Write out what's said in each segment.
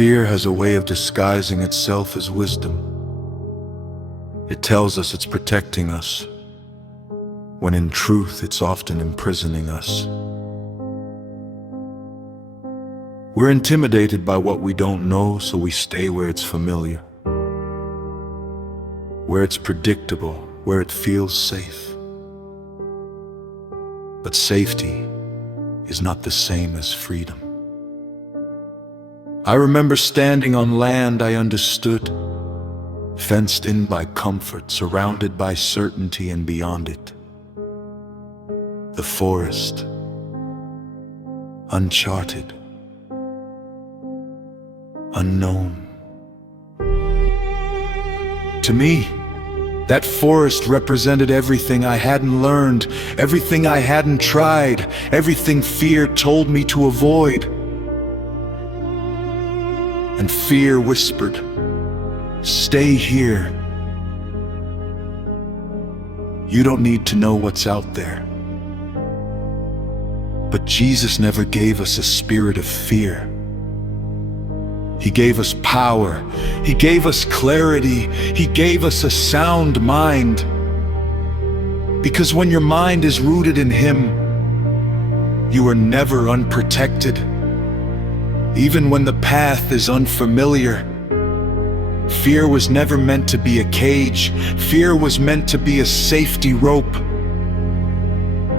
Fear has a way of disguising itself as wisdom. It tells us it's protecting us, when in truth it's often imprisoning us. We're intimidated by what we don't know, so we stay where it's familiar, where it's predictable, where it feels safe. But safety is not the same as freedom. I remember standing on land I understood, fenced in by comfort, surrounded by certainty, and beyond it, the forest, uncharted, unknown. To me, that forest represented everything I hadn't learned, everything I hadn't tried, everything fear told me to avoid. And fear whispered, "Stay here. You don't need to know what's out there." But Jesus never gave us a spirit of fear. He gave us power. He gave us clarity. He gave us a sound mind. Because when your mind is rooted in Him, you are never unprotected. Even when the path is unfamiliar, fear was never meant to be a cage. Fear was meant to be a safety rope.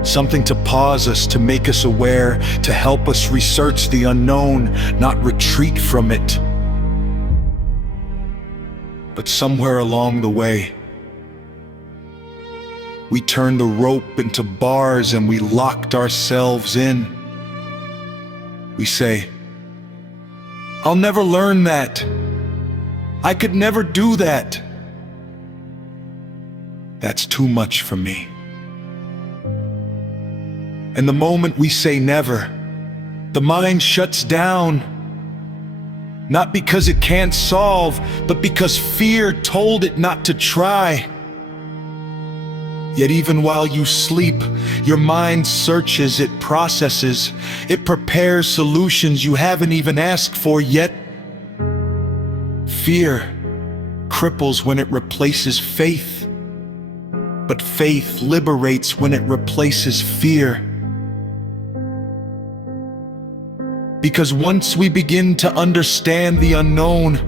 Something to pause us, to make us aware, to help us research the unknown, not retreat from it. But somewhere along the way, we turned the rope into bars and we locked ourselves in. We say, "I'll never learn that. I could never do that. That's too much for me." And the moment we say never, the mind shuts down. Not because it can't solve, but because fear told it not to try. Yet even while you sleep, your mind searches, it processes, it prepares solutions you haven't even asked for yet. Fear cripples when it replaces faith, but faith liberates when it replaces fear. Because once we begin to understand the unknown,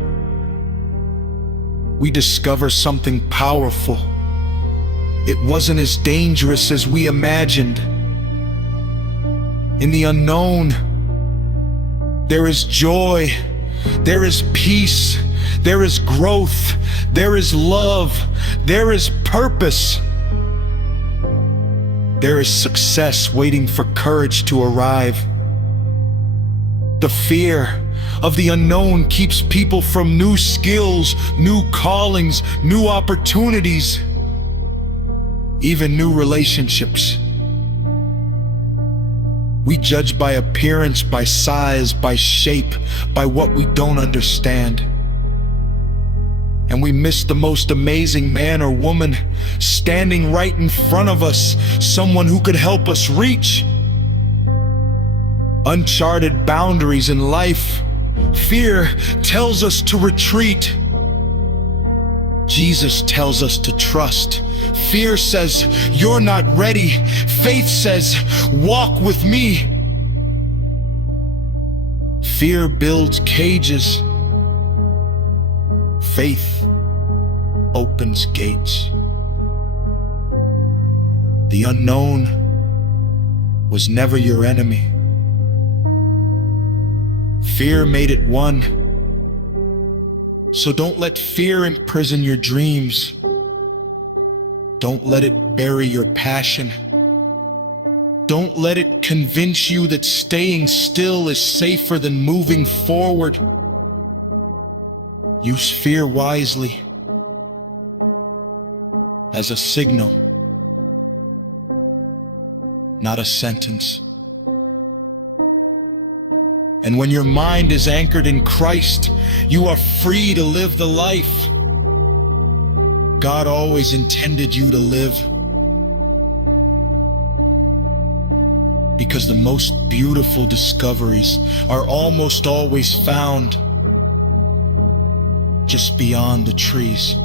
we discover something powerful. It wasn't as dangerous as we imagined. In the unknown, there is joy, there is peace, there is growth, there is love, there is purpose. There is success waiting for courage to arrive. The fear of the unknown keeps people from new skills, new callings, new opportunities, even new relationships. We judge by appearance, by size, by shape, by what we don't understand. And we miss the most amazing man or woman standing right in front of us, someone who could help us reach uncharted boundaries in life. Fear tells us to retreat. Jesus tells us to trust. Fear says, "You're not ready." Faith says, "Walk with me." Fear builds cages. Faith opens gates. The unknown was never your enemy. Fear made it one. So don't let fear imprison your dreams. Don't let it bury your passion. Don't let it convince you that staying still is safer than moving forward. Use fear wisely, as a signal, not a sentence. And when your mind is anchored in Christ, you are free to live the life God always intended you to live. Because the most beautiful discoveries are almost always found just beyond the trees.